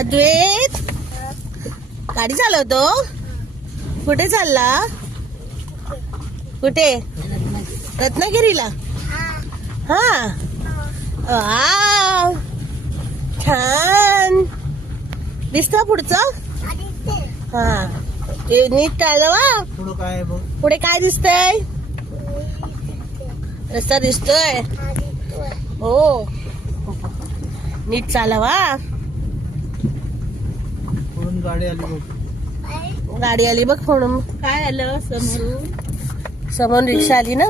अद्वैत गाडी चालवतो. कुठे चालला? कुठे? रत्नागिरीला. हा वाव, छान दिसतं पुढचं. हा ते नीट चालवा. पुढे काय दिसतंय? रस्ता दिसतोय. हो नीट चालवा. गाडी आली बघ. गाडी आली बघ. म्हणून काय आलं समोरून? समोरून रिक्षा आली ना.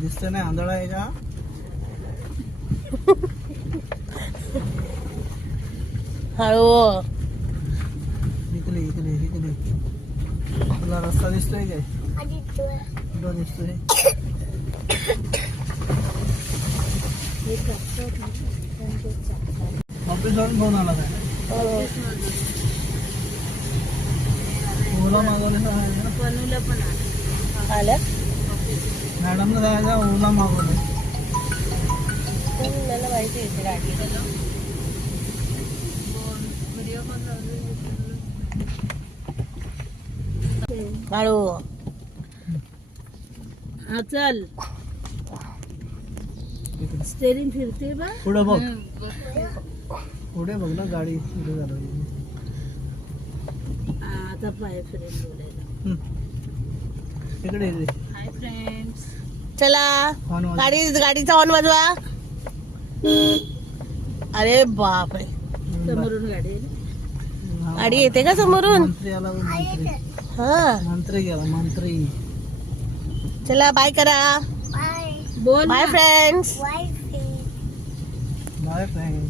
दिसत नाही आंधळा आहे का? हळू. इकडे इकडे इकडे तुला रस्ता दिसतोय काय? कुठं दिसतोय? ऑफिसवरून फोन आला काय? ओला मागवले पनूला पण आलं. मॅडमला जायचा ओला मागवले. मला माहिती आहे गाडी. व्हिडिओ हळू. हा चल. स्टेरिंग फिरते बा. पुढे बघ. पुढे बघ ना गाडी पुढे झालं. आता पाय फिरेल बोलायला. इकडे इकडे हाय फ्रेंड्स. चला गाडीचा हॉर्न वाजवा. अरे बापरे समोरून गाडी आहे. गाडी येते का समोरून? मंत्री आला. हा मंत्री गेला. मंत्री. चला बाय करा. बोल बाय फ्रेंड्स. Bye friend.